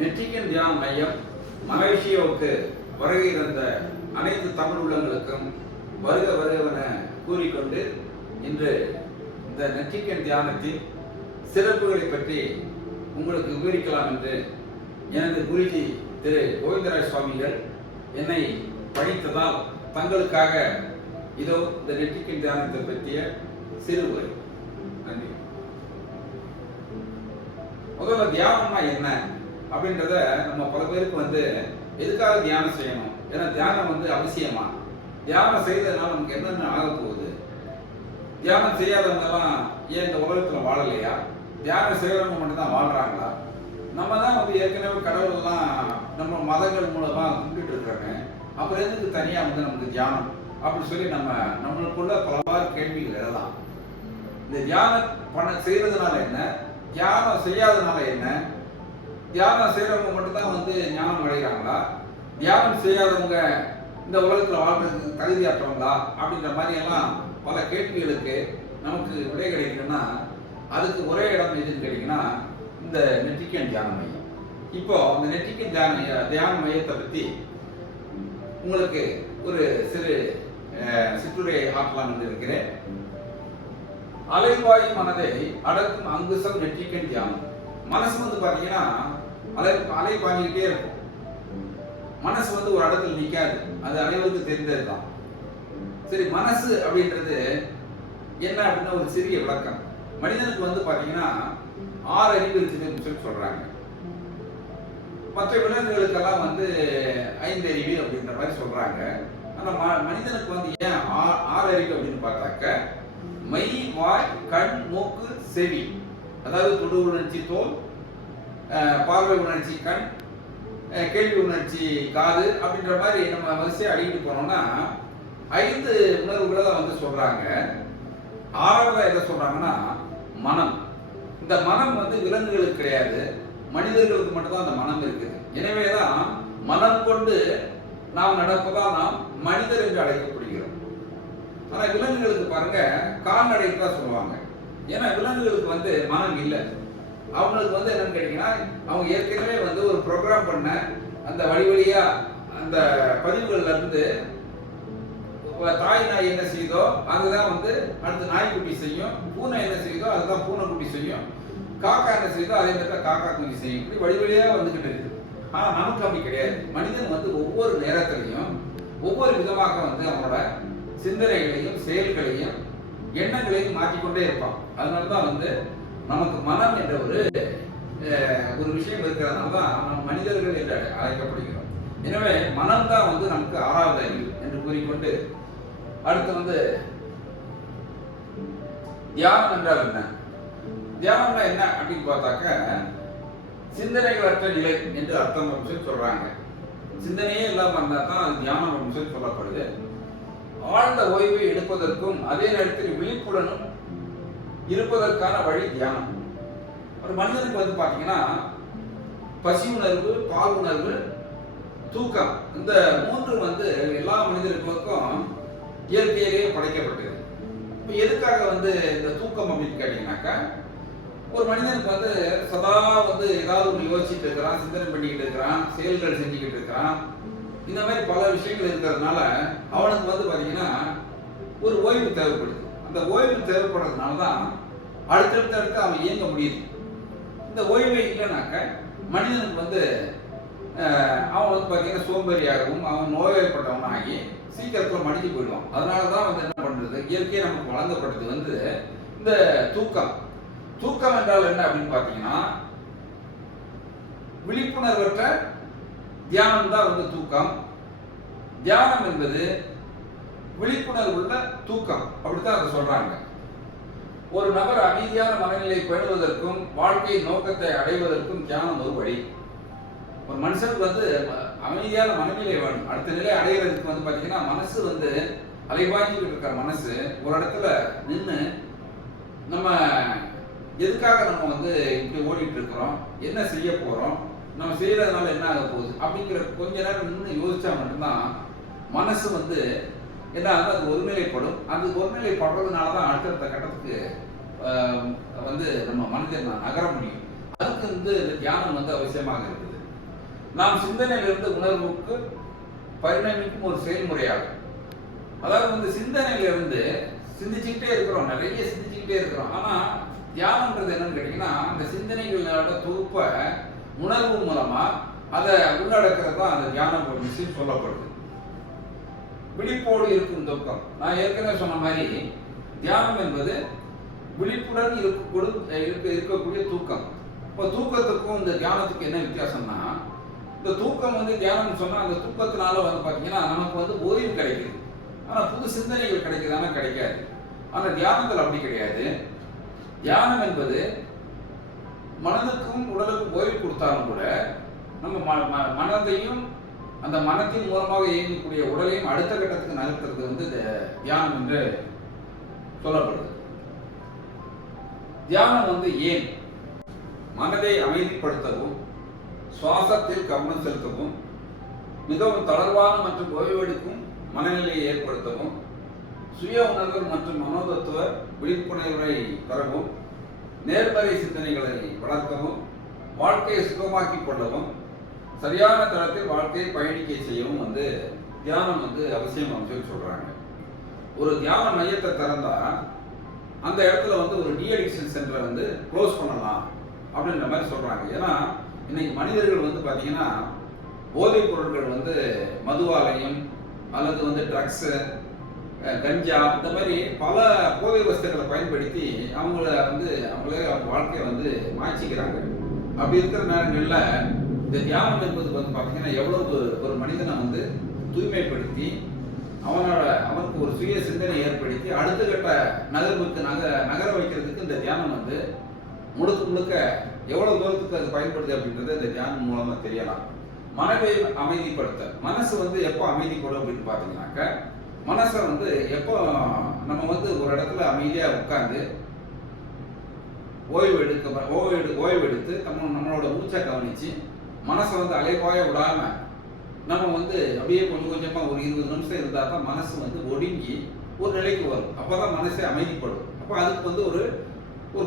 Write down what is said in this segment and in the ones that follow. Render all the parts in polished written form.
நெற்றிக்கன் தியான மையம் மலேசியாவுக்கு வருகை தந்த அனைத்து தமிழ் உள்ளங்களுக்கும் வருக வருகவென கூறிக்கொண்டு இன்று இந்த நெற்றிக்கன் தியானத்தின் சிறப்புகளை பற்றி உங்களுக்கு விவரிக்கலாம் என்று எனது குருஜி திரு கோவிந்தராஜ் சுவாமிகள் என்னை படித்ததால் தங்களுக்காக இதோ இந்த நெற்றிக்கன் தியானத்தை பற்றிய சிறு உரை. நன்றி. முதல்ல தியானம்னா என்ன அப்படின்றத நம்ம பல பேருக்கு எதுக்காக தியானம் செய்யணும், ஏன்னா தியானம் அவசியமா, தியானம் செய்ததுனால நமக்கு என்னென்ன ஆக போகுது, தியானம் செய்யாதவங்கெல்லாம் ஏன் இந்த உலகத்துல வாழலையா, தியானம் செய்யறவங்க மட்டும் தான் வாழ்றாங்களா, நம்ம தான் ஏற்கனவே கடவுள்லாம் நம்ம மதங்கள் மூலமா கும்பிட்டு இருக்கிறோங்க, அப்புறம் எதுக்கு தனியா நமக்கு தியானம் அப்படின்னு சொல்லி நம்மளுக்குள்ள பலவாறு கேள்விகள் எழலாம். இந்த தியானம் செய்யறதுனால என்ன, தியானம் செய்யாததுனால என்ன, தியானம் செய்யறவங்க மட்டும்தான் ஞானம் அடைகிறாங்களா, தியானம் செய்யாதவங்க இந்த உலகத்துல வாழ்றதுக்கு தகுதியாற்றவங்களா அப்படின்ற மாதிரி எல்லாம் பல கேள்விகளுக்கு நமக்கு விடை கிடைக்குதுன்னா அதுக்கு ஒரே இடம் எதுன்னு கேட்டீங்கன்னா இந்த நெற்றிக்கன் தியான மையம். இப்போ இந்த நெற்றிக்கன் தியான மையத்தை பத்தி உங்களுக்கு ஒரு சிறு சிற்றுரை ஆற்றலாம் என்று இருக்கிறேன். அலைவாய் மனதை அடக்கும் அங்குசம் நெற்றிக்கன் தியானம். மனசு பாத்தீங்கன்னா அலை பாஞ்சிக்கிட்டே இருக்கும். மனசு ஒரு இடத்துல நிக்காது, அது அனைவருக்கு தெரிந்ததுதான். சரி, மனசு அப்படின்றது என்ன அப்படின்னா ஒரு சிறிய விளக்கம். மனிதனுக்கு பாத்தீங்கன்னா 6 அறிவு இருக்குதுன்னு சொல்லி சொல்றாங்க. மற்ற விலங்குகளுக்கெல்லாம் 5 அறிவு அப்படின்ற மாதிரி சொல்றாங்க. ஆனா மனிதனுக்கு ஏன் 6 அறிவு அப்படின்னு பார்த்தாக்க மை, வாய், கண், மூக்கு, செவி, அதாவது தொடு உணர்ச்சி தோல், பார்வை உணர்ச்சி கண், கேள்வி உணர்ச்சி காது அப்படின்ற மாதிரி நம்ம வரிசையை அடிக்கிட்டு போனோம்னா 5 உணர்வுகளை தான் சொல்றாங்க. 6வதா எதை சொல்றாங்கன்னா மனம். இந்த மனம் விலங்குகளுக்கு கிடையாது, மனிதர்களுக்கு மட்டும்தான் அந்த மனம் இருக்குது. எனவேதான் மனம் கொண்டு நாம் நடப்பதால் நாம் மனிதர் என்று அழைக்கப்படுகிறோம். ஆனா விலங்குகளுக்கு பாருங்க கால்நடைக்கு தான் சொல்லுவாங்க. ஏன்னா விலங்குகளுக்கு மனம் இல்லை. அவங்களுக்கு என்னன்னு கேட்டீங்கன்னா அவங்க ஏற்கனவே ஒரு ப்ரோக்ராம் பண்ண அந்த வழியா அந்த பதிவுகள்ல இருந்து தாய் நாய் என்ன செய்யுதோ அதுதான் அடுத்து நாய்க்குட்டி செய்யும், பூனை என்ன செய்யுதோ அதுதான் பூனைக்குட்டி செய்யும், காக்கா என்ன செய்யுதோ அதே மாதிரி தான் காக்கா குஞ்சு செய்யும். இப்படி வழிவழியா வந்துகிட்டு இருக்குது. ஆனா நமக்கு அப்படி கிடையாது. மனிதன் ஒவ்வொரு நேரத்திலையும் ஒவ்வொரு விதமாக அவனோட சிந்தனைகளையும் செயல்களையும் எண்ணங்களையும் மாற்றிக்கொண்டே இருப்பான். அதனாலதான் நமக்கு மனம் என்ற ஒரு விஷயம் இருக்கிறதுனால தான் நம்ம மனிதர்கள் என்று அழைக்கப்படுகிறோம். எனவே மனம் தான் நமக்கு 6வது அறிவு என்று கூறிக்கொண்டு அடுத்து தியானம் என்றால் என்ன, தியானம்னா என்ன அப்படின்னு பார்த்தாக்க சிந்தனைகளற்ற நிலை என்று அர்த்தம் அப்படின்னு சொல்றாங்க. சிந்தனையே இல்லாம இருந்தா தான் அது தியானம் அப்படின்னு சொல்லி சொல்லப்படுது. ஆழ்ந்த ஓய்வை எடுப்பதற்கும் அதே நேரத்தில் விழிப்புடனும் இருப்பதற்கான வழி தியானம். ஒரு மனிதனுக்கு பாத்தீங்கன்னா பசி உணர்வு, பால் உணர்வு, தூக்கம், இந்த 3 எல்லா மனிதர்களுக்கும் இயற்கையிலேயே படைக்கப்பட்டது. இப்போ எதுக்காக இந்த தூக்கம் அப்படின்னு கேட்டீங்கன்னாக்கா ஒரு மனிதனுக்கு சதா ஏதாவது ஒன்று யோசிச்சுட்டு இருக்கிறான், சிந்தனை பண்ணிக்கிட்டு இருக்கிறான், செயல்கள் செஞ்சுக்கிட்டு இருக்கிறான், இந்த மாதிரி பல விஷயங்கள் இருக்கிறதுனால அவனுக்கு பாத்தீங்கன்னா ஒரு ஓய்வு தேவைப்படுது. அந்த ஓய்வு தேவைப்படுறதுனால தான் அடுத்தடுத்து அவன் இயங்க முடியுது. இந்த ஓய்வை இல்லைனாக்க மனிதனுக்கு அவன் பாத்தீங்கன்னா சோம்பேறியாகவும் அவன் நோய்வாய்ப்பட்டவன் ஆகி சீக்கிரத்துல மடிஞ்சு போயிடுவான். அதனாலதான் என்ன பண்றது, இயற்கையை நமக்கு வழங்கப்பட்டது இந்த தூக்கம். தூக்கம் என்றால் என்ன அப்படின்னு பாத்தீங்கன்னா விழிப்புணர்வற்ற தியானம் தான் தூக்கம். தியானம் என்பது விழிப்புணர்வுள்ள தூக்கம், அப்படித்தான் அதை சொல்றாங்க. ஒரு நபர் அமைதியான மனநிலை பெறுவதற்கும் வாழ்க்கை நோக்கத்தை அடைவதற்கும் தியானம் ஒரு வழி. ஒரு மனுஷனுக்கு அமைதியான மனநிலை வேணும். அடுத்த நிலை அடைகிறதுக்கு பாத்தீங்கன்னா மனசு அலைவாஞ்சிக்கிட்டு இருக்கிற மனசு ஒரு இடத்துல நின்று நம்ம எதுக்காக நம்ம இப்படி ஓடிட்டு இருக்கிறோம், என்ன செய்ய போறோம், நம்ம செய்யறதுனால என்ன ஆக போகுது அப்படிங்கிற கொஞ்ச நேரம் நின்று யோசிச்சா மட்டும்தான் மனசு என்ன அது ஒருநிலைப்படும். அந்த ஒருநிலைப்படுறதுனாலதான் அடுத்தடுத்த கட்டத்துக்கு நம்ம மனிதன் நகர முடியும். அதுக்கு தியானம் அவசியமாக இருக்குது. நாம் சிந்தனையிலிருந்து உணர்வுக்கு பரிணமிக்கும் ஒரு செயல்முறையாகும். அதாவது வந்து சிந்தனையிலிருந்து சிந்திச்சுக்கிட்டே இருக்கிறோம், நிறைய சிந்திச்சுக்கிட்டே இருக்கிறோம். ஆனா தியானம்ன்றது என்னன்னு கேட்டீங்கன்னா, அந்த சிந்தனைகளோட தொகுப்பை உணர்வு மூலமா அதை உள்ளடக்கிறது தான் அந்த தியானம் விஷயம் சொல்லப்படுது. விழிப்போடு இருக்கும் தூக்கம். நான் ஏற்கனவே சொன்ன மாதிரி தியானம் என்பது விழிப்புடன் இருக்கக்கூடிய தூக்கம். இப்போ தூக்கத்துக்கும் இந்த தியானத்துக்கும் என்ன வித்தியாசம்னா, இந்த தூக்கம் வந்து தியானம் சொன்னா அந்த தூக்கத்தினால வந்து பார்த்தீங்கன்னா நமக்கு வந்து ஓய்வு கிடைக்குது, ஆனால் புது சிந்தனைகள் கிடைக்குது, ஆனால் கிடைக்காது. ஆனால் தியானத்தில் அப்படி கிடையாது. தியானம் என்பது மனதுக்கும் உடலுக்கும் ஓய்வு கொடுத்தாலும் கூட நம்ம மனதையும் அந்த மனத்தின் மூலமாக இயங்கக்கூடிய உடலையும் அடுத்த கட்டத்துக்கு நகர்த்துறது வந்து தியானம் என்று சொல்லப்படுது. தியானம் வந்து ஏன்? மனதை அமைதிப்படுத்தவும், சுவாசத்தில் கவனம் செலுத்தவும், மிகவும் தளர்வான மற்றும் ஓய்வெடுக்கும் மனநிலையை ஏற்படுத்தவும், சுய உணர்வு மற்றும் மனோதத்துவ விழிப்புணர்வை பெறவும், நேர்மறை சிந்தனைகளை வளர்க்கவும், வாழ்க்கையை சுகமாக்கிக் கொள்ளவும், சரியான தளத்தில் வாழ்க்கையை பயணிக்க செய்யவும் வந்து தியானம் வந்து அவசியம் அப்படின்னு சொல்றாங்க. ஒரு தியான மையத்தை திறந்தா அந்த இடத்துல வந்து ஒரு டிஅடிக்ஷன் சென்டரை வந்து க்ளோஸ் பண்ணலாம் அப்படின்ற மாதிரி சொல்றாங்க. ஏன்னா இன்னைக்கு மனிதர்கள் வந்து பார்த்தீங்கன்னா போதைப் பொருட்கள் வந்து மதுவாலயம் அல்லது வந்து ட்ரக்ஸு, கஞ்சா, இந்த மாதிரி பல போதை வஸ்துக்களை பயன்படுத்தி அவங்களே அவங்க வாழ்க்கையை வந்து மாய்ச்சிக்கிறாங்க. அப்படி இருக்கிற நேரங்களில் இந்த தியானம் என்பது வந்து பார்த்தீங்கன்னா எவ்வளவு ஒரு மனிதனை வந்து தூய்மைப்படுத்தி அவனுக்கு ஒரு சுய சிந்தனை ஏற்படுத்தி அடுத்த கட்ட நகர்வுக்கு நகர வைக்கிறதுக்கு இந்த தியானம் வந்து முழுக்க எவ்வளவு தூரத்துக்கு அது பயன்படுது அப்படின்றது இந்த தியானம் மூலமா தெரியலாம். மனதை அமைதிப்படுத்த, மனசு வந்து எப்போ அமைதிப்படும் அப்படின்னு பார்த்தீங்கன்னாக்க, மனசை வந்து எப்போ நம்ம வந்து ஒரு இடத்துல அமைதியாக உட்கார்ந்து ஓய்வு எடுத்து நம்மளோட மூச்சை கவனிச்சு மனசை வந்து அலைபாய விடாம நம்ம வந்து அப்படியே கொஞ்சம் கொஞ்சமா ஒரு 20 நிமிஷம் இருந்தால் தான் மனசு வந்து ஒடுங்கி ஒரு நிலைக்கு வரும். அப்போதான் மனசே அமைதிப்படும். அப்போ அதுக்கு வந்து ஒரு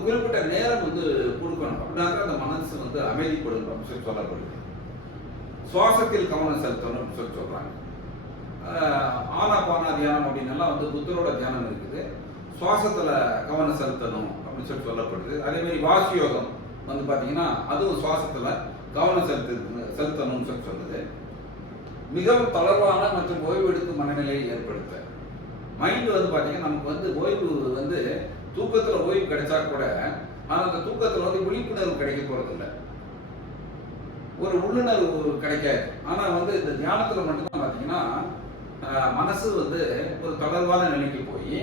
குறிப்பிட்ட நேரம் வந்து கொடுக்கணும். அப்படின்னா அந்த மனசு வந்து அமைதிப்படும் அப்படின்னு சொல்லி சொல்லப்படுது. சுவாசத்தில் கவனம் செலுத்தணும் அப்படின்னு சொல்லி சொல்றாங்க. ஆனாபானா தியானம் அப்படின்னு எல்லாம் வந்து புத்தரோட தியானம் இருக்குது. சுவாசத்துல கவனம் செலுத்தணும் அப்படின்னு சொல்லி சொல்லப்படுது. அதே மாதிரி வாசி யோகம் வந்து பாத்தீங்கன்னா அதுவும் சுவாசத்துல கவனம் செலுத்தணும்னு சொல்லி சொல்லுது. மிகவும் தளர்வான மற்றும் ஓய்வெடுக்கும் மனநிலையை ஏற்படுத்த, மைண்ட் வந்து பாத்தீங்கன்னா நமக்கு வந்து ஓய்வு வந்து தூக்கத்துல ஓய்வு கிடைச்சா கூட அந்த தூக்கத்துல வந்து விழிப்புணர்வு கிடைக்க போறது இல்லை, ஒரு உள்ளுணர்வு கிடைக்காது. ஆனா வந்து இந்த தியானத்துல மட்டும்தான் பாத்தீங்கன்னா மனசு வந்து ஒரு தளர்வான நிலைக்கு போய்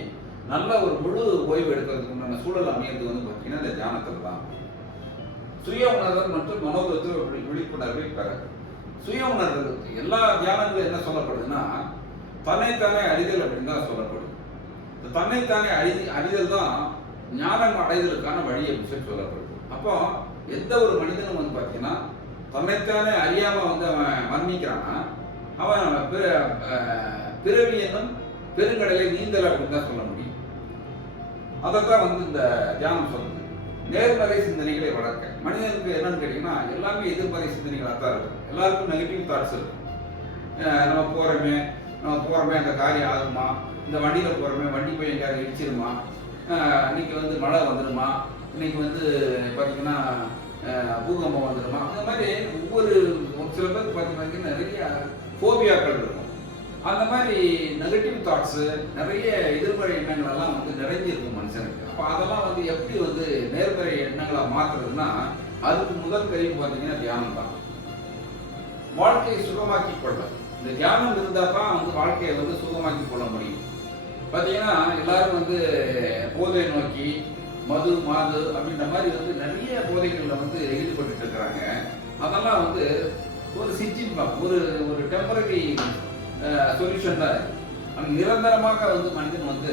நல்ல ஒரு முழு ஓய்வு எடுக்கிறதுக்கு உண்டான சூழல் அமையிறது வந்து பாத்தீங்கன்னா இந்த தியானத்துல தான். சுய உணர்வு மற்றும் மனோதத்துவ விழிப்புணர்வை பெற, சுய உணர்வு எல்லா தியானங்களும் என்ன சொல்லப்படுதுன்னா தன்னைத்தானே அறிதல் அப்படின்னு தான் சொல்லப்படுது. இந்த தன்னைத்தானே அறிதல் தான் ஞானம் அடைதலுக்கான வழி அப்படின்னு சொல்லி சொல்லப்படுது. அப்போ எந்த ஒரு மனிதனும் வந்து பார்த்தீங்கன்னா தன்னைத்தானே அறியாம வந்து அவன் மரணிக்கிறான்னா அவன் பிறவி என்னும் பெருங்கடலை நீந்தல் அப்படின்னு தான் சொல்ல முடியும். அதைத்தான் வந்து இந்த தியானம் சொல்லுது. நேர்மறை சிந்தனைகளை வளர்க்க, மனிதனுக்கு என்னன்னு கேட்டீங்கன்னா எல்லாமே எதிர்மறை சிந்தனைகளாக தான் இருக்கும். எல்லாருக்கும் நெகட்டிவ் தாட்ஸ் இருக்கும். நம்ம போகிறோமே அந்த காரியம் ஆகுமா, இந்த வண்டியில் போகிறோமே வண்டி போய் எங்கேயாவது இடிச்சிருமா, இன்னைக்கு வந்து மழை வந்துடுமா, இன்னைக்கு வந்து பார்த்தீங்கன்னா பூகம்பம் வந்துடுமா, அந்த மாதிரி ஒரு சில பேருக்கு பார்த்தீங்கன்னா நிறைய ஃபோபியாக்கள் இருக்கும். அந்த மாதிரி நெகட்டிவ் தாட்ஸு, நிறைய எதிர்மறை எண்ணங்கள் எல்லாம் வந்து நிறைஞ்சிருக்கும் மனுஷனுக்கு. அப்போ அதெல்லாம் வந்து எப்படி வந்து நேர்மறை எண்ணங்களாக மாற்றுறதுன்னா அதுக்கு முதல் கருவி பார்த்தீங்கன்னா தியானம் தான். வாழ்க்கையை சுகமாக்கி கொள்ள, இந்த தியானம் இருந்தால் தான் வந்து வாழ்க்கையை வந்து சுகமாக்கி கொள்ள முடியும். பார்த்தீங்கன்னா எல்லாரும் வந்து போதை நோக்கி மது மாது அப்படின்ற மாதிரி வந்து நிறைய போதைகளில் வந்து ஈடுபட்டு இருக்கிறாங்க. அதெல்லாம் வந்து ஒரு ஒரு டெம்பரரி சொல்யூஷன் தான். அவன் நிரந்தரமாக வந்து மனிதன் வந்து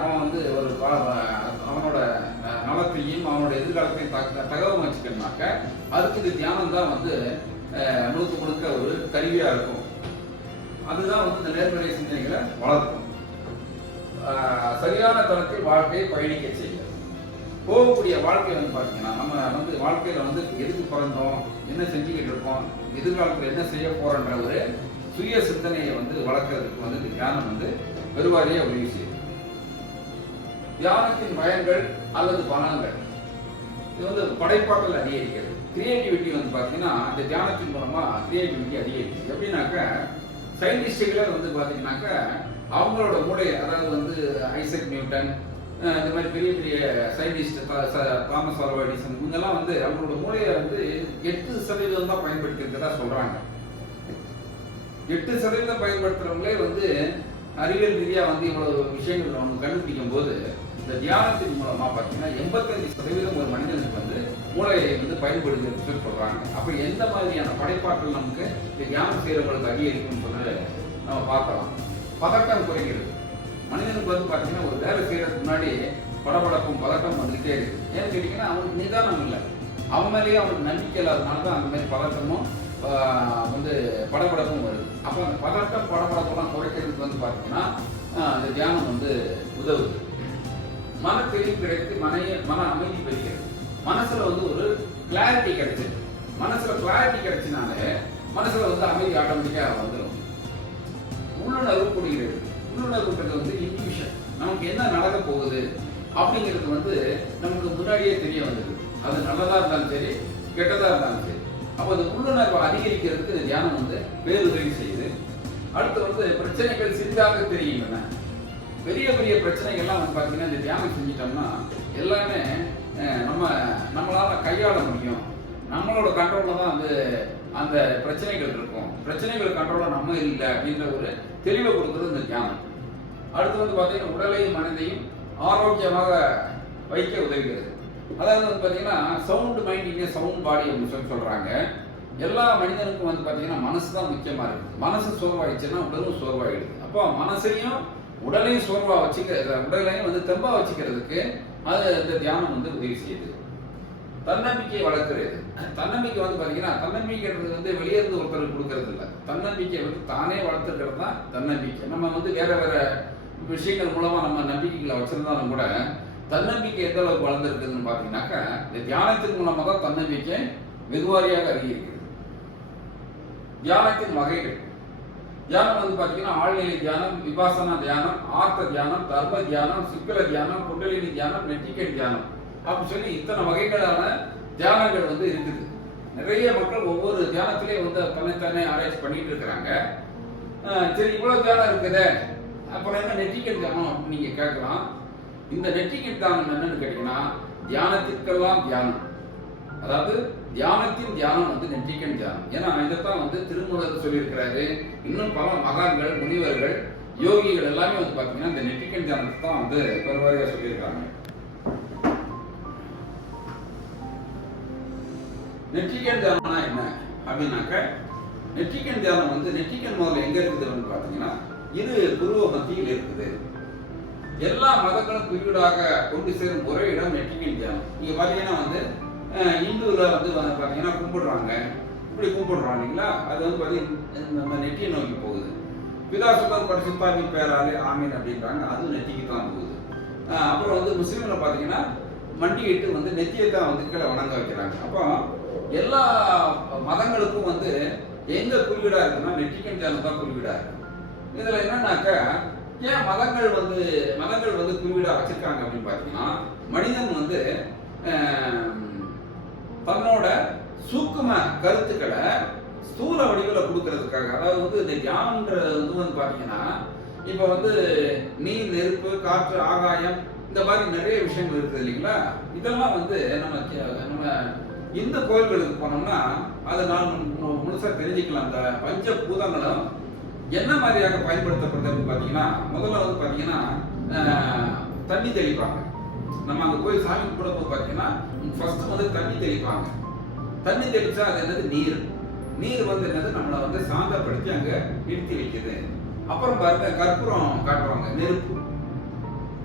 அவன் வந்து ஒரு அவனோட நலத்தையும் அவனோட எதிர்காலத்தையும் தகவல் வச்சுக்கணுனாக்க அதுக்கு இந்த தியானம் தான் வந்து முழுக்க ஒரு கருவியாக இருக்கும். அதுதான் வந்து இந்த நேர்மறை சிந்தனைகளை வளர்க்கும். சரியான தளத்தில் வாழ்க்கையை பயணிக்க செய்யும். போகக்கூடிய வாழ்க்கை வந்து பார்த்தீங்கன்னா நம்ம வந்து வாழ்க்கையில் வந்து எதுக்கு பிறந்தோம், என்ன செஞ்சுக்கிட்டு இருக்கோம், எதிர்காலத்தில் என்ன செய்ய போறோன்ற ஒரு சுய சிந்தனையை வந்து வளர்க்கறதுக்கு வந்து இந்த தியானம் வந்து பெருவாரியாக உதவி செய்யும். தியானத்தின் பயன்கள் அல்லது பலன்கள், இது வந்து படைப்பாற்றல் அதிகரிக்கிறது. கிரியேட்டிவிட்டி வந்து பார்த்தீங்கன்னா அந்த தியானத்தின் மூலமா கிரியேட்டிவிட்டி அதிகரிக்குது. எப்படின்னாக்க சயின்டிஸ்டுகளே வந்து பார்த்தீங்கன்னாக்க அவங்களோட மூளை, அதாவது வந்து ஐசக் நியூட்டன், இந்த மாதிரி பெரிய பெரிய சயின்டிஸ்ட் தாமஸ் ஆல்வா எடிசன், இவங்கெல்லாம் வந்து அவங்களோட மூளையை வந்து 8% தான் பயன்படுத்திருக்கிறதா சொல்றாங்க. 8% பயன்படுத்துறவங்களே வந்து அறிவியல் ரீதியாக வந்து இவ்வளவு விஷயங்கள் அவங்க கண்டுபிடிக்கும் போது இந்த தியானத்தின் மூலமா பார்த்தீங்கன்னா 85% ஒரு மனிதனுக்கு வந்து மூளையை வந்து பயன்படுத்துன்னு சொல்லி சொல்றாங்க. அப்ப எந்த மாதிரியான படைப்பாற்றல் நமக்கு இந்த தியானம் செய்யறவங்களுக்கு அதிகரிக்கும்னு சொல்லி நம்ம பார்க்கலாம். பதட்டம் குறைகிறது. மனிதனுக்கு வந்து பார்த்தீங்கன்னா ஒரு வேலை செய்யறதுக்கு முன்னாடி படபடப்பும் பதட்டம் வந்துகிட்டே இருக்கு. ஏன்னு கேட்டீங்கன்னா அவனுக்கு நிதானம் இல்லை, அவன் மேலேயே அவனுக்கு நம்பிக்கை இல்லாதனால தான் அந்த மாதிரி பதட்டமும் வந்து படபடப்பும் வருது. அப்போ அந்த பதட்டம் படபடப்பெல்லாம் குறைக்கிறதுக்கு வந்து பார்த்தீங்கன்னா அந்த தியானம் வந்து உதவுது. மன தெளிவு கிடைத்து மன அமைதி பெறுகிறது. மனசுல வந்து ஒரு கிளாரிட்டி கிடைச்சது. மனசுல கிளாரிட்டி கிடைச்சினாலே மனசுல வந்து அமைதி ஆட்டோமேட்டிக்காக வந்துடும். உள்ளுணர்வு கூடுகிறது. உள்ளுணர்வுன்றது வந்து இன்ட்யூஷன், நமக்கு என்ன நடக்க போகுது அப்படிங்கிறது வந்து நமக்கு முன்னாடியே தெரிய வந்தது. அது நல்லதா இருந்தாலும் சரி, கெட்டதா இருந்தாலும் சரி. அப்போ அந்த உள்ளுணர்வை அதிகரிக்கிறதுக்கு இந்த தியானம் வந்து பேருதவி செய்யுது. அடுத்து வந்து பிரச்சனைகள் சிறிதாக தெரிகின்றன. பெரிய பெரிய பிரச்சனைகள்லாம் வந்து பார்த்தீங்கன்னா இந்த தியானம் செஞ்சிட்டோம்னா எல்லாமே நம்மளால கையாள முடியும். நம்மளோட கண்ட்ரோலில் தான் வந்து அந்த பிரச்சனைகள் இருக்கும். பிரச்சனைகள் கண்ட்ரோலில் நம்ம இல்லை அப்படின்ற ஒரு தெளிவை கொடுக்குறது இந்த தியானம். அடுத்து வந்து பார்த்தீங்கன்னா உடலையும் மனதையும் ஆரோக்கியமாக வைக்க உதவுகிறது. அதாவது வந்து பார்த்தீங்கன்னா சவுண்ட் மைண்ட் இங்கே சவுண்ட் பாடி அப்படின்னு சொல்லி சொல்கிறாங்க. எல்லா மனிதனுக்கும் வந்து பார்த்தீங்கன்னா மனசு தான் முக்கியமாக இருக்குது. மனசு சோர்வாயிடுச்சுன்னா உடலும் சோர்வாயிடுது. அப்போ மனசையும் உடலையும் சோர்வாக உடலையும் வந்து தெம்பா வச்சுக்கிறதுக்கு அது இந்த தியானம் வந்து உதவி செய்யுது. தன்னம்பிக்கையை வளர்க்குறது. தன்னம்பிக்கை வந்து பார்த்தீங்கன்னா தன்னம்பிக்கைன்றது வந்து வெளியேருந்து ஒருத்தருக்கு கொடுக்கறது இல்லை. தன்னம்பிக்கை வந்து தானே வளர்த்துக்கிறது தான் தன்னம்பிக்கை. நம்ம வந்து வேற வேற விஷயங்கள் மூலமா நம்ம நம்பிக்கைகளை வச்சிருந்தாலும் கூட தன்னம்பிக்கை எந்த அளவுக்கு வளர்ந்துருக்குதுன்னு பார்த்தீங்கன்னாக்கா இந்த தியானத்தின் மூலமாக தான் தன்னம்பிக்கை வெகுவாரியாக அதிகரிக்குது. தியானத்தின் வகைகள். தியானம் வந்து பார்த்தீங்கன்னா ஆழ்நிலை தியானம், விபாசனா தியானம், ஆர்த்த தியானம், தர்ம தியானம், சுக்கில தியானம், குண்டலினி தியானம், நெட்டிகன் தியானம் அப்படின்னு சொல்லி இத்தனை வகைகளான தியானங்கள் வந்து இருக்குது. நிறைய மக்கள் ஒவ்வொரு தியானத்திலையும் வந்து தன்னைத்தானே ஆராய்ச்சி பண்ணிட்டு இருக்கிறாங்க. சரி, இவ்வளவு தியானம் இருக்குதே, அப்புறம் என்ன நெட்டிகன் தியானம் அப்படின்னு நீங்க கேட்கலாம். இந்த நெட்டிகன் தியானம் என்னன்னு கேட்டீங்கன்னா தியானத்திற்கெல்லாம் தியானம். அதாவது தியானத்தின் தியானம் வந்து நெற்றிக்கண் தியானம். ஏன்னா இதைத்தான் வந்து திருமூலர் சொல்லியிருக்கிறாரு. இன்னும் பல மகான்கள், முனிவர்கள், யோகிகள் எல்லாமே வந்து பார்த்தீங்கன்னா இந்த நெற்றிக்கண் தியானத்தை தான் வந்து பெருவாரியாக சொல்லியிருக்காங்க. நெற்றிக்கண் தியானம்னா என்ன அப்படின்னாக்க நெற்றிக்கண் தியானம் வந்து நெற்றிக்கண் முதல்ல எங்க இருக்குதுன்னு பார்த்தீங்கன்னா இரு புருவ மத்தியில் இருக்குது. எல்லா மதங்களும் குறியீடாக கொண்டு சேரும் ஒரே இடம் நெற்றிக்கண் தியானம். நீங்க பார்த்தீங்கன்னா வந்து இந்துல வந்து பார்த்தீங்கன்னா கும்பிடுறாங்க, இப்படி கும்பிடுறாங்க இல்லைங்களா? அது வந்து பார்த்தீங்கன்னா நம்ம நெற்றியை நோக்கி போகுது. பிதாசுதன் பரிசுத்தாவி பேராலே ஆமீன் அப்படின்றாங்க, அதுவும் நெற்றிக்கு தான் போகுது. அப்புறம் வந்து முஸ்லீம்ல பார்த்தீங்கன்னா மண்டியிட்டு வந்து நெத்தியை தான் வந்து கீழே வணங்க வைக்கிறாங்க. அப்போ எல்லா மதங்களுக்கும் வந்து எங்க குறியீடா இருக்குன்னா நெற்றிக்கண் தியானம் தான் குறியீடா இருக்கு. இதுல என்னன்னாக்க ஏன் மதங்கள் வந்து குறியீடா வச்சிருக்காங்க அப்படின்னு பார்த்தீங்கன்னா மனிதன் வந்து தன்னோட சூக்கும கருத்துக்களை ஸ்தூல வடிவில் கொடுக்கறதுக்காக, அதாவது வந்து இந்த தியானம்ன்றது வந்து பார்த்தீங்கன்னா இப்போ வந்து நீர், நெருப்பு, காற்று, ஆகாயம், இந்த மாதிரி நிறைய விஷயங்கள் இருக்குது இல்லைங்களா? இதெல்லாம் வந்து நம்ம இந்த கோயில்களுக்கு போனோம்னா அதை நான் முழுசா தெரிஞ்சுக்கலாம். அந்த பஞ்ச பூதங்களும் என்ன மாதிரியாக பயன்படுத்தப்படுதுன்னு பார்த்தீங்கன்னா முதல்ல வந்து பார்த்தீங்கன்னா தண்ணி தெளிப்பாங்க. நம்ம அங்கே போய் சாமி கூட போய் பார்த்தீங்கன்னா ஃபர்ஸ்ட் வந்து தண்ணி தெளிப்பாங்க. தண்ணி தெளிச்சா அது என்னது நீர். நீர் வந்து என்னது நம்மளை வந்து சாந்தப்படுத்தி அங்கே நிறுத்தி வைக்குது. அப்புறம் பாருங்க கற்பூரம் காட்டுவாங்க, நெருப்பு.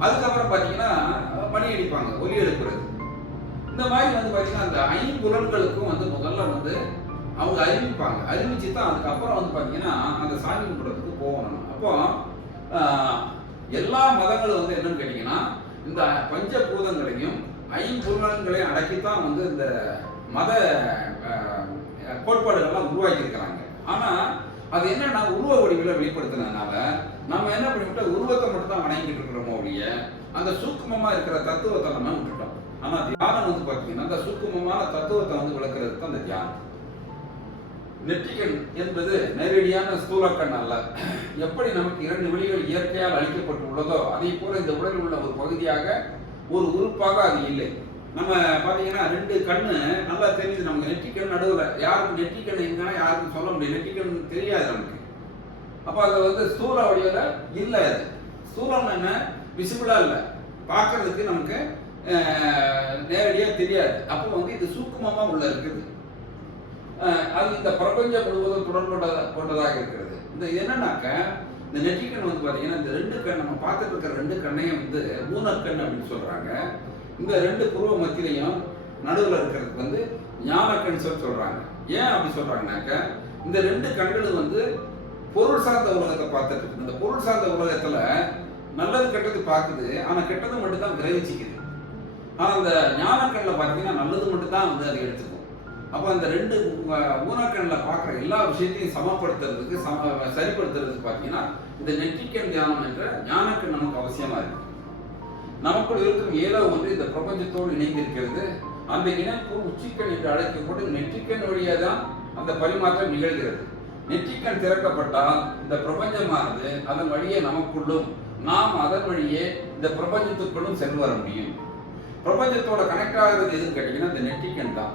அதுக்கப்புறம் பார்த்தீங்கன்னா மணி அடிப்பாங்க, ஒலி எழுப்புறது. இந்த மாதிரி வந்து பார்த்தீங்கன்னா அந்த ஐம்புலன்களுக்கும் வந்து முதல்ல வந்து அவங்க அறிவிப்பாங்க. அறிவிச்சு தான் அதுக்கப்புறம் வந்து பார்த்தீங்கன்னா அந்த சாமி கும்பிட்றதுக்கு போகணும். அப்போ எல்லா மதங்களும் வந்து என்னன்னு கேட்டீங்கன்னா இந்த பஞ்சபூதங்களையும் ஐம்புலன்களை அடக்கித்தான் வந்து இந்த மத கோட்பாடுகள்லாம் உருவாக்கி இருக்கிறாங்க. ஆனா அது என்னன்னா உருவ வடிவில் வெளிப்படுத்தினதுனால நம்ம என்ன பண்ணிவிட்டோம், உருவத்தை மட்டும் தான் வணங்கிட்டு இருக்கிறோமோ ஒழிய அந்த சூக்குமமா இருக்கிற தத்துவத்தை நம்ம விட்டுட்டோம். ஆனா தியானம் வந்து பாத்தீங்கன்னா அந்த சூக்குமமான தத்துவத்தை வந்து விளக்குறது தான் அந்த தியானம். நெற்றிக்கண் என்பது நேரடியான ஸ்தூலக்கண் அல்ல. எப்படி நமக்கு 2 வெளிகள் இயற்கையால் அளிக்கப்பட்டுள்ளதோ அதே போல இந்த உடலில் உள்ள ஒரு பகுதியாக, ஒரு உறுப்பாக அது இல்லை. நம்ம பார்த்தீங்கன்னா 2 கண்ணு நல்லா தெரியுது நமக்கு. நெற்றிக்கண் நடுவில் யாருக்கும் நெற்றிக்கண் எங்கன்னா யாருக்கும் சொல்ல முடியும். நெற்றிக்கண் தெரியாது நமக்கு. அப்போ அது வந்து ஸ்தூல வடிவில் இல்லை. அது ஸ்தூலம் என்ன, விசிபிளா இல்லை, பார்க்கறதுக்கு நமக்கு நேரடியாக தெரியாது. அப்போ வந்து இது சூக்குமமா உள்ள இருக்குது. அது இந்த பிரபஞ்சம் முழுவதும் கொண்டதாக இருக்கிறது. இந்த என்னன்னாக்க இந்த நெற்றிக்கண் வந்து பார்த்தீங்கன்னா இந்த 2 கண் நம்ம பார்த்துட்டு இருக்கிற 2 கண்ணையும் வந்து ஊனக்கண் அப்படின்னு சொல்றாங்க. இந்த 2 புருவ மத்தியிலையும் நடுவில் இருக்கிறதுக்கு வந்து ஞானக்கண் சொல்றாங்க. ஏன் அப்படி சொல்றாங்கன்னாக்க இந்த 2 கண்களும் வந்து பொருள் சார்ந்த உலகத்தை பார்த்துட்டு இருக்கு. இந்த பொருள் சார்ந்த உலகத்துல நல்லது கெட்டது பார்க்குது, ஆனா கெட்டது மட்டும் தான் கிரகிச்சிக்குது. ஆனா அந்த ஞானக்கண்ணில் பார்த்தீங்கன்னா நல்லது மட்டும் தான் வந்து அதை எடுத்துக்கும். அப்போ அந்த 2 ஊனக்கண்ணில் பார்க்குற எல்லா விஷயத்தையும் சமப்படுத்துறதுக்கு சரிப்படுத்துறதுக்கு பார்த்தீங்கன்னா இந்த நெற்றிக்கண் தியானம் என்ற ஞானக்கண் நமக்கு அவசியமா இருக்கு. நமக்குள் இருக்கும் ஏதோ ஒன்று இந்த பிரபஞ்சத்தோடு இணைந்திருக்கிறது. அந்த இணைப்பு உச்சிக்கண் என்று அழைக்கப்படும் நெற்றிக்கண் வழியாக தான் அந்த பரிமாற்றம் நிகழ்கிறது. நெற்றிக்கண் திறக்கப்பட்டால் இந்த பிரபஞ்சமானது அதன் வழியே நமக்குள்ளும், நாம் அதன் வழியே இந்த பிரபஞ்சத்துக்குள்ளும் சென்று வர முடியும். பிரபஞ்சத்தோட கனெக்ட் ஆகிறது எதுன்னு கேட்டீங்கன்னா இந்த நெற்றிக்கண் தான்.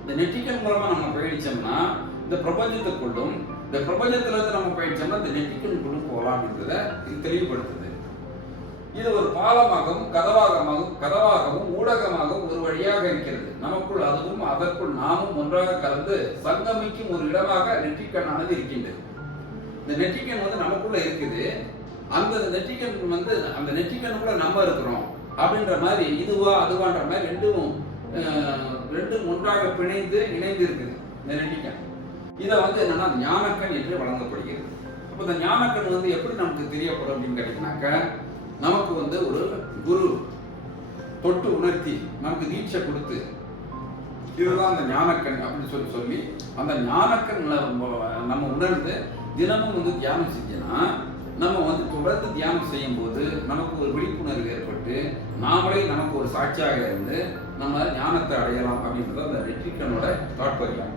இந்த நெற்றிக்கண் மூலமா நம்ம பயணிச்சோம்னா இந்த பிரபஞ்சத்துக்குள்ளும், இந்த பிரபஞ்சத்துல இருந்து நம்ம பயணிச்சோம்னா இந்த நெற்றிக்கண்ணுக்குள்ளும் போகலாம்ன்றத இது தெளிவுபடுத்துது. இது ஒரு பாலமாகவும் கதவாகவும் ஊடகமாகவும் ஒரு வழியாக இருக்கிறது. நமக்குள் அதுவும் அதற்குள் நாமும் ஒன்றாக கலந்து சங்கமிக்கும் ஒரு இடமாக நெற்றிக்கண்ணானது இருக்கின்றது. இந்த நெற்றிக்கண் வந்து நமக்குள்ள இருக்குது. அந்த நெற்றிக்கண் வந்து அந்த நெற்றிக்கண்ணுக்குள்ள நம்ம இருக்கிறோம் அப்படின்ற மாதிரி இதுவா அதுவான்ற மாதிரி ரெண்டும் ஒன்றாக இணைந்து இருக்குது இந்த நெற்றிக்கண். இதை வந்து என்னன்னா ஞானக்கண் என்று வழங்கப்படுகிறது. அப்போ இந்த ஞானக்கண் வந்து எப்படி நமக்கு தெரியப்படும் அப்படின்னு கேட்டீங்கன்னாக்க நமக்கு வந்து ஒரு குரு தொட்டு உணர்த்தி நமக்கு தீட்சை கொடுத்து இதுதான் அந்த ஞானக்கண் அப்படின்னு சொல்லி அந்த ஞானக்கண் நம்ம உணர்ந்து தினமும் வந்து தியானம் செஞ்சோன்னா நம்ம வந்து தொடர்ந்து தியானம் செய்யும் போது நமக்கு ஒரு விழிப்புணர்வு ஏற்பட்டு நாமளே நமக்கு ஒரு சாட்சியாக இருந்து நம்ம ஞானத்தை அடையலாம் அப்படின்றது அந்த நெற்றிக்கண்ணோட தாற்பயம்.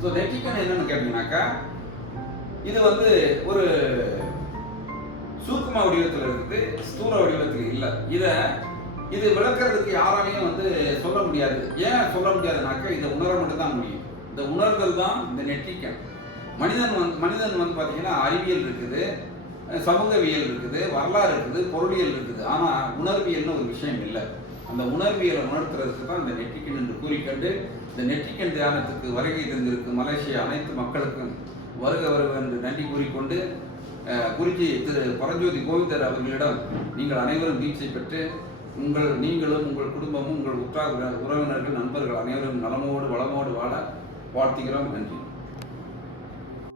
ஸோ நெற்றிக்கண் என்னன்னு கேட்டீங்கன்னாக்கா இது வந்து ஒரு சூக்கும வடிவத்தில் இருக்குது, ஸ்தூல வடிவத்தில் இல்லை. இது விளக்குறதுக்கு யாராலையும் வந்து சொல்ல முடியாது. ஏன் சொல்ல முடியாதுனாக்கா இதை உணர மட்டும் தான் முடியும். இந்த உணர்தல் தான் இந்த நெற்றிக்கண். மனிதன் வந்து பார்த்தீங்கன்னா அறிவியல் இருக்குது, சமூகவியல் இருக்குது, வரலாறு இருக்குது, பொருளியல் இருக்குது. ஆனால் உணர்வியல்னு ஒரு விஷயம் இல்லை. அந்த உணர்வியலை உணர்த்துறதுக்கு தான் இந்த நெற்றிக்கண் என்று கூறிக்கொண்டு இந்த நெற்றிக்கண் தியானத்துக்கு வருகை தந்திருக்கு மலேசியா அனைத்து மக்களுக்கும் வருக என்று நன்றி கூறிக்கொண்டு குருஜி திரு பரஞ்சோதி கோவிந்தர் அவர்களிடம் நீங்கள் அனைவரும் தீட்சை பெற்று நீங்களும் உங்கள் குடும்பமும் உங்கள் உற்றார் உறவினர்கள் நண்பர்கள் அனைவரும் நலமோடு வளமோடு வாழ வாழ்த்துகிறோம். நன்றி.